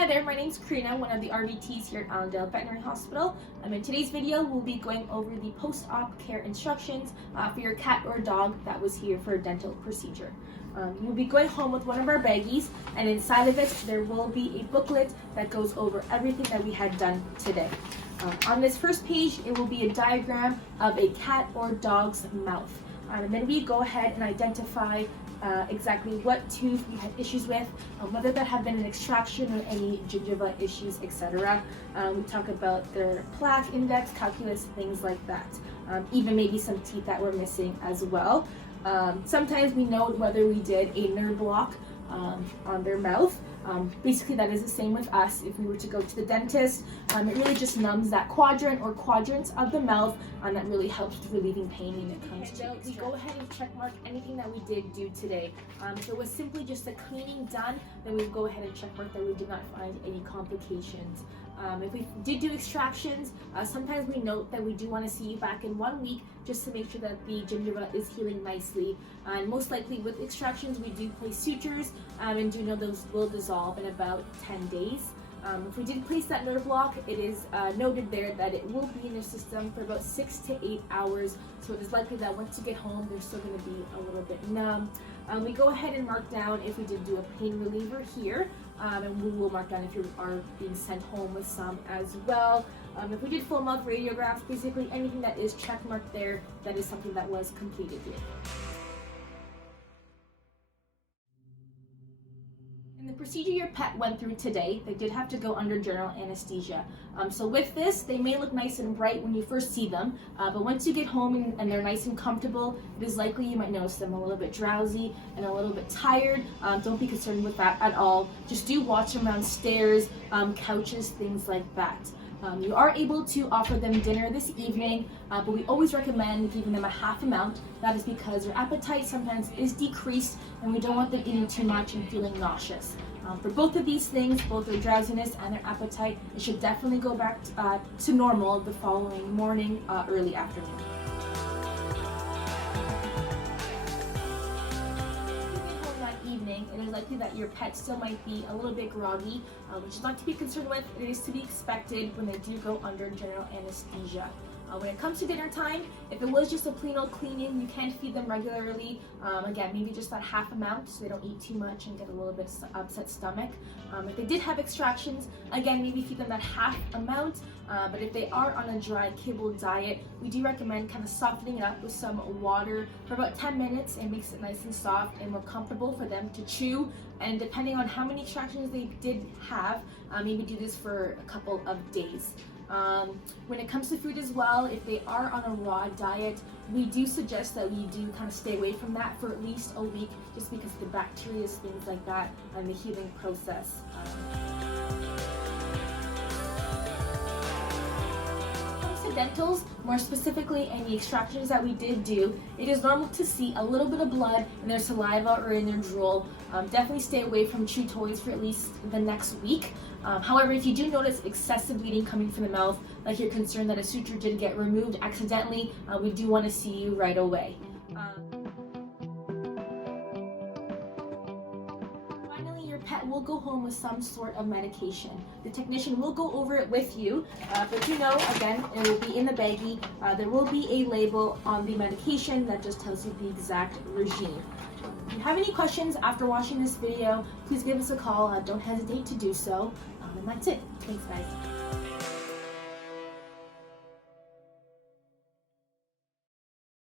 Hi there, my name is Karina, one of the RVTs here at Allendale Veterinary Hospital. In today's video, we'll be going over the post-op care instructions for your cat or dog that was here for a dental procedure. You'll be going home with one of our baggies, and inside of it, there will be a booklet that goes over everything that we had done today. On this first page, it will be a diagram of a cat or dog's mouth. And then we go ahead and identify exactly what tooth we had issues with, whether that have been an extraction or any gingiva issues, etc. We talk about their plaque index, calculus, things like that. Even maybe some teeth that were missing as well. Sometimes we note whether we did a nerve block on their mouth. Basically that is the same with us. If we were to go to the dentist, it really just numbs that quadrant or quadrants of the mouth, and that really helps with relieving pain when it comes to it. We go ahead and check mark anything that we did do today. If it was simply just a cleaning done, then we go ahead and check mark that we did not find any complications. If we did do extractions, sometimes we note that we do want to see you back in 1 week just to make sure that the gingiva is healing nicely. And most likely with extractions, we do place sutures and do know those will dissolve in about 10 days. If we did place that nerve block, it is noted there that it will be in your system for about 6 to 8 hours. So it is likely that once you get home, they're still going to be a little bit numb. We go ahead and mark down if we did do a pain reliever here, and we will mark down if you are being sent home with some as well. If we did full mouth radiographs, basically anything that is check marked there, that is something that was completed here. In the procedure your pet went through today, they did have to go under general anesthesia. So with this, they may look nice and bright when you first see them, but once you get home and they're nice and comfortable, it is likely you might notice them a little bit drowsy and a little bit tired. Don't be concerned with that at all. Just do watch them around stairs, couches, things like that. You are able to offer them dinner this evening, but we always recommend giving them a half amount. That is because their appetite sometimes is decreased and we don't want them eating too much and feeling nauseous. For both of these things, both their drowsiness and their appetite, it should definitely go back to normal the following morning, early afternoon. Evening, it is likely that your pet still might be a little bit groggy, which is not to be concerned with. It is to be expected when they do go under general anesthesia. When it comes to dinner time, if it was just a plain old cleaning, you can feed them regularly. Again, maybe just that half amount so they don't eat too much and get a little bit upset stomach. If they did have extractions, again, maybe feed them that half amount. But if they are on a dry kibble diet, we do recommend kind of softening it up with some water for about 10 minutes. It makes it nice and soft and more comfortable for them to chew. And depending on how many extractions they did have, maybe do this for a couple of days. When it comes to food as well, if they are on a raw diet, we do suggest that we do kind of stay away from that for at least a week, just because of the bacteria, things like that, and the healing process. Dentals, more specifically any extractions that we did do, it is normal to see a little bit of blood in their saliva or in their drool. Definitely stay away from chew toys for at least the next week. However, if you do notice excessive bleeding coming from the mouth, like you're concerned that a suture did get removed accidentally, we do want to see you right away. Your pet will go home with some sort of medication. The technician will go over it with you, but you know, again, it will be in the baggie. There will be a label on the medication that just tells you the exact regime. If you have any questions after watching this video, please give us a call. Don't hesitate to do so. And that's it. Thanks, guys.